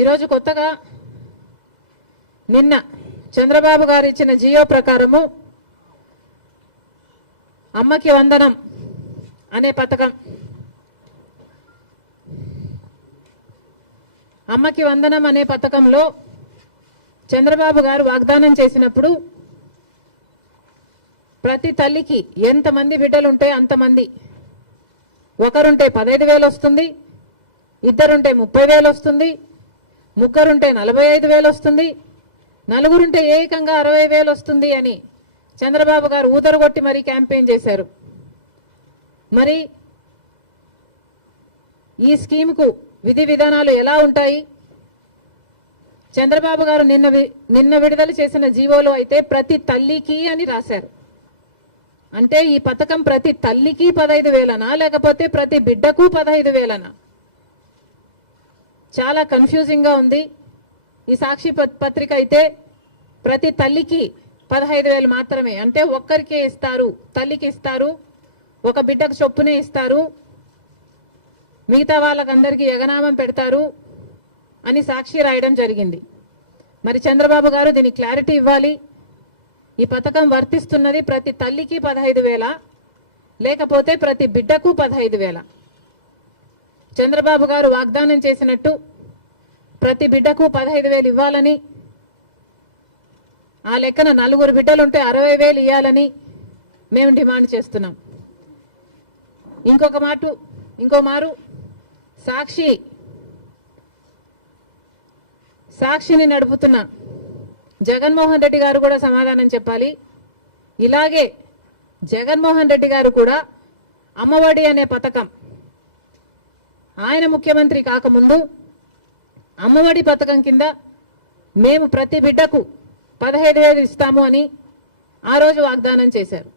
ఈరోజు కొత్తగా నిన్న చంద్రబాబు గారు ఇచ్చిన జియో ప్రకారము అమ్మకి వందనం అనే పథకం, అమ్మకి వందనం అనే పథకంలో చంద్రబాబు గారు వాగ్దానం చేసినప్పుడు ప్రతి తల్లికి ఎంతమంది బిడ్డలు ఉంటే అంతమంది, ఒకరుంటే 15,000 వస్తుంది, ఇద్దరుంటే 30,000 వస్తుంది, ముగ్గురుంటే 45,000 వస్తుంది, నలుగురుంటే ఏకంగా 60,000 వస్తుంది అని చంద్రబాబు గారు ఊదరగొట్టి మరీ క్యాంపెయిన్ చేశారు. మరి ఈ స్కీమ్కు విధి విధానాలు ఎలా ఉంటాయి? చంద్రబాబు గారు నిన్న విడుదల చేసిన జీవోలో అయితే ప్రతి తల్లికి అని రాశారు. అంటే ఈ పథకం ప్రతి తల్లికి 15,000నా లేకపోతే ప్రతి బిడ్డకు 15,000నా? చాలా కన్ఫ్యూజింగ్ గా ఉంది. ఈ సాక్షి పత్రిక అయితే ప్రతి తల్లికి 15,000 మాత్రమే, అంటే ఒక్కరికే ఇస్తారు, తల్లికి ఇస్తారు, ఒక బిడ్డకు చొప్పునే ఇస్తారు, మిగతా వాళ్ళకందరికీ ఎగనామం పెడతారు అని సాక్షి రాయడం జరిగింది. మరి చంద్రబాబు గారు దీనికి క్లారిటీ ఇవ్వాలి. ఈ పథకం వర్తిస్తున్నది ప్రతి తల్లికి 15,000 లేకపోతే ప్రతి బిడ్డకు 15,000? చంద్రబాబు గారు వాగ్దానం చేసినట్టు ప్రతి బిడ్డకు 15,000 ఇవ్వాలని, ఆ లెక్కన నలుగురు బిడ్డలుంటే 60,000 ఇవ్వాలని మేము డిమాండ్ చేస్తున్నాం. ఇంకో మారు సాక్షిని నడుపుతున్న జగన్మోహన్ రెడ్డి గారు కూడా సమాధానం చెప్పాలి. ఇలాగే జగన్మోహన్ రెడ్డి గారు కూడా అమ్మఒడి అనే పథకం, ఆయన ముఖ్యమంత్రి కాకముందు అమ్మఒడి పథకం కింద మేము ప్రతి బిడ్డకు 15,000 ఇస్తాము అని ఆ రోజు వాగ్దానం చేశారు.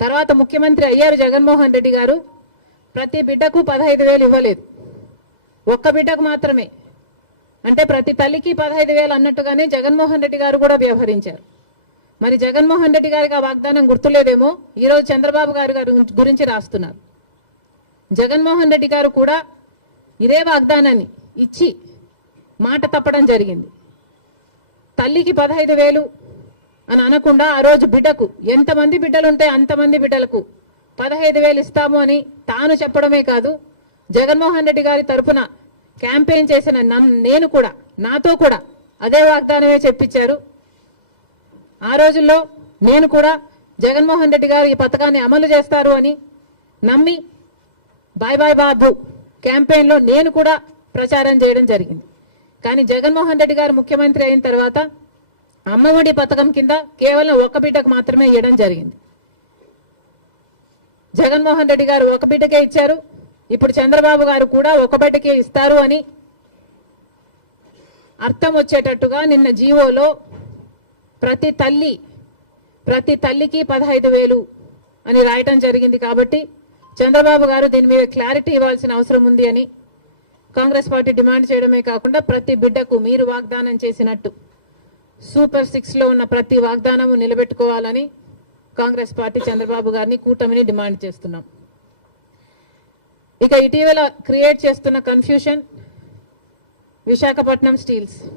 తర్వాత ముఖ్యమంత్రి అయ్యారు జగన్మోహన్ రెడ్డి గారు, ప్రతి బిడ్డకు 15,000 ఇవ్వలేదు, ఒక్క బిడ్డకు మాత్రమే. అంటే ప్రతి తల్లికి 15,000 అన్నట్టుగానే జగన్మోహన్ రెడ్డి గారు కూడా వ్యవహరించారు. మరి జగన్మోహన్ రెడ్డి గారికి ఆ వాగ్దానం గుర్తులేదేమో ఈరోజు చంద్రబాబు గారు గురించి రాస్తున్నారు. జగన్మోహన్ రెడ్డి గారు కూడా ఇదే వాగ్దానాన్ని ఇచ్చి మాట తప్పడం జరిగింది. తల్లికి 15,000 అని అనకుండా ఆ రోజు బిడ్డకు ఎంతమంది బిడ్డలుంటే అంతమంది బిడ్డలకు 15,000 ఇస్తాము అని తాను చెప్పడమే కాదు, జగన్మోహన్ రెడ్డి గారి తరఫున క్యాంపెయిన్ చేసిన నేను కూడా, నాతో కూడా అదే వాగ్దానమే చెప్పించారు. ఆ రోజుల్లో నేను కూడా జగన్మోహన్ రెడ్డి గారు ఈ పథకాన్ని అమలు చేస్తారు అని నమ్మి బాయ్ బాయ్ బాబు క్యాంపెయిన్లో నేను కూడా ప్రచారం చేయడం జరిగింది. కానీ జగన్మోహన్ రెడ్డి గారు ముఖ్యమంత్రి అయిన తర్వాత అమ్మఒడి పథకం కింద కేవలం ఒక బిడ్డకు మాత్రమే ఇవ్వడం జరిగింది. జగన్మోహన్ రెడ్డి గారు ఒక బిడ్డకే ఇచ్చారు, ఇప్పుడు చంద్రబాబు గారు కూడా ఒక బిడ్డకే ఇస్తారు అని అర్థం వచ్చేటట్టుగా నిన్న జీవోలో ప్రతి తల్లికి 15,000 అని రాయటం జరిగింది. కాబట్టి చంద్రబాబు గారు దీని మీద క్లారిటీ ఇవ్వాల్సిన అవసరం ఉంది అని కాంగ్రెస్ పార్టీ డిమాండ్ చేయడమే కాకుండా ప్రతి బిడ్డకు మీరు వాగ్దానం చేసినట్టు సూపర్ 6లో ఉన్న ప్రతి వాగ్దానము నిలబెట్టుకోవాలని కాంగ్రెస్ పార్టీ చంద్రబాబు గారిని, కూటమిని డిమాండ్ చేస్తున్నాం. ఇక ఇటీవల క్రియేట్ చేస్తున్న కన్ఫ్యూషన్ విశాఖపట్నం స్టీల్స్.